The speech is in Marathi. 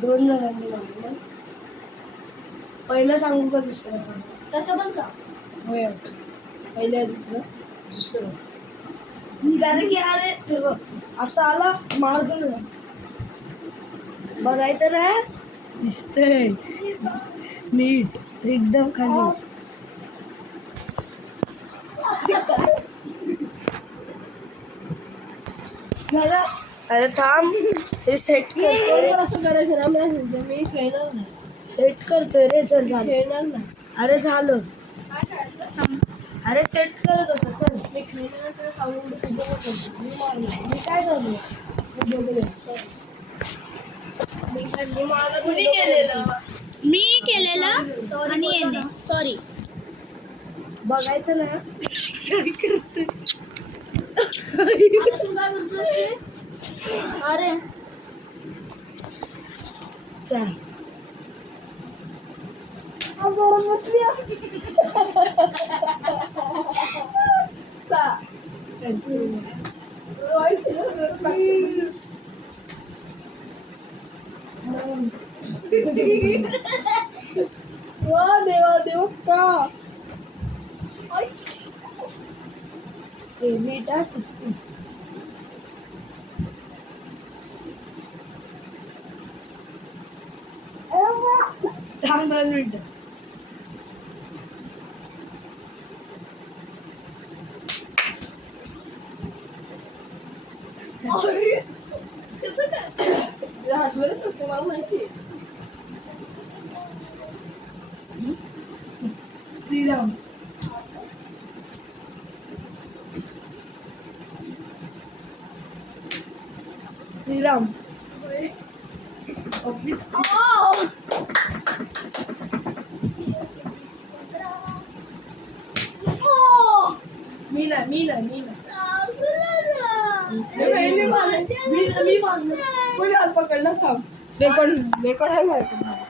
दोन जणांनी मारलं. पहिलं सांगू का दुसरं सांगू? तसं पण सांग. होय, पहिलं दुसरं. कारण की अरे ते बघ, असं आला मार्ग नाही बघायचं ना. दिसतंय नीट एकदम खाली. अरे थांब, हे सेट करतोय. असं करायचं ना, मी खेळणार नाही. सेट करतोय रे. चल झालं. खेळणार नाही. अरे झालं. काय खेळायचं? अरे सेट करत होतो. चल मी खेळणार तर सांगून मी मारलं. मी काय करतो. कुणी केलेलं? मी केलेला आणि येणे. सॉरी. बघायचं ना. काय करतोय. अरे चल. देवा देव का नीटा सुस्ती. थांब 2 मिनिटं. मला माहिती. श्रीराम. श्रीराम. मीना मीना मीना मी मारलं. कोणी हात पकडला. थांब. रेकॉर्ड आहे माझ्याकडे.